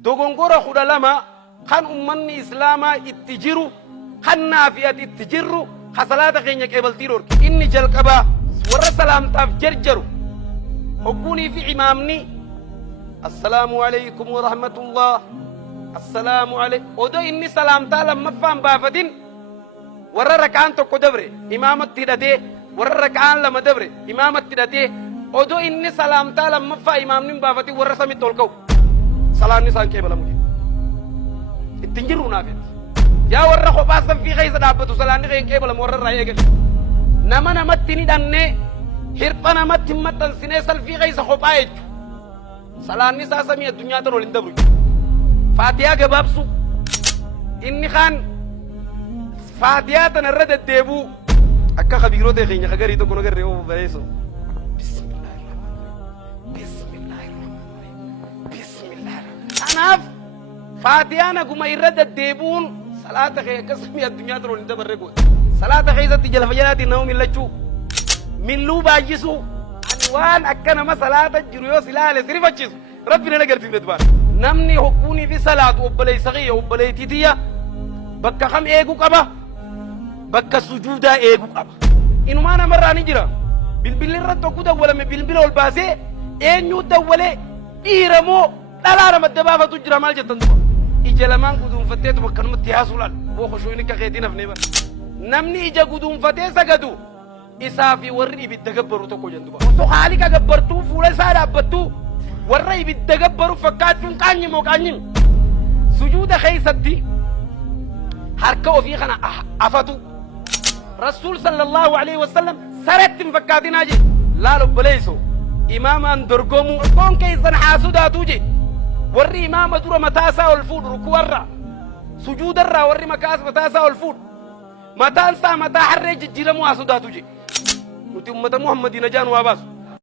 dogongora kudha lama kan ummanni islaamaa itti jiru kan naafiyati itti jirru ka salaata keenya qeebaltii dhorke inni jalqabaa warra salaamtaaf jarjaru hogguunii fi imaamni assalaamu alaykum wa rahmatullah assalaamu alaykum odo inni salaamtaa lammaffaan baafatin warra raka'aan tokko dabre imaamatti hidhatee warra raka'aan lama dabre imaamatti hidhatee odo inni salaamtaa lammaffaa imaamni baafatin warra samitti ol ka'u salaanni isaan qeebalamu ittiin jirru naafetti yaa warra kophaa saffii keessa dhaabbatu salaanni keenya qeebalamu warra irraa eegale nama namatti ni dhannee hirpha namatti hin maxxansinee salfii keessa kophaa jechu salaanni isaa samii addunyaa tan ol hin dabru faatiyaa gabaabsu inni kaan faatiyaa tan irra deddeebuu akka kabiirota keenya kagarii tokko nagarree oofu bareeso kanaaf faatiyaan aguma irra deddeebuun salaata kee akka samii addunyaa tan ol hin dabarre godhe salaata keessatti jalfa jalaatiin nama millachuu milluu baay'isuu ani waan akka nama salaata jiru yoo silaale sirifachiisu rabbi na agarsiifne dubaan namni hogguunii fi salaatu obboleessa kiyya obboleettii tiyya bakka kam eeguu qaba bakka sujuudaa eeguu qaba inumaa namarraa ni jira bilbilli irratti tokko dawwalame bilbila ol baasee eenyuu dawwalee dhiiramoo dhalaa nama dabaafatu jira maal jettan duba ija lamaan guduunfatteetu bakkanumatti haasuudhaan bookoshoon akka keetiin hafnee bara namni ija guduunfatee sagadu isaa fi warri ibidda gabbaru tokko jenduba osoo haaliqa gabbartuu fuula isaa dhaabbattuu warra ibidda gabbaru fakkaachuun qaanyi moo qaanyin sujuuda keessatti harka ofii kana afatu rasuul sallallahu alaihi wasallam saratti hin fakkaatinaa je laal obboleeyso imaamaan dorgomuu orgoon keessan haasudaatu je warri imaama dura mataasaa ol fuudhu rukuwarra sujuudarraa warri mataasaa ol fuudhu mataan isaa mataa harree jijjiiramuu haasudaatu je nuti ummata muhammadina jaanu waa baasu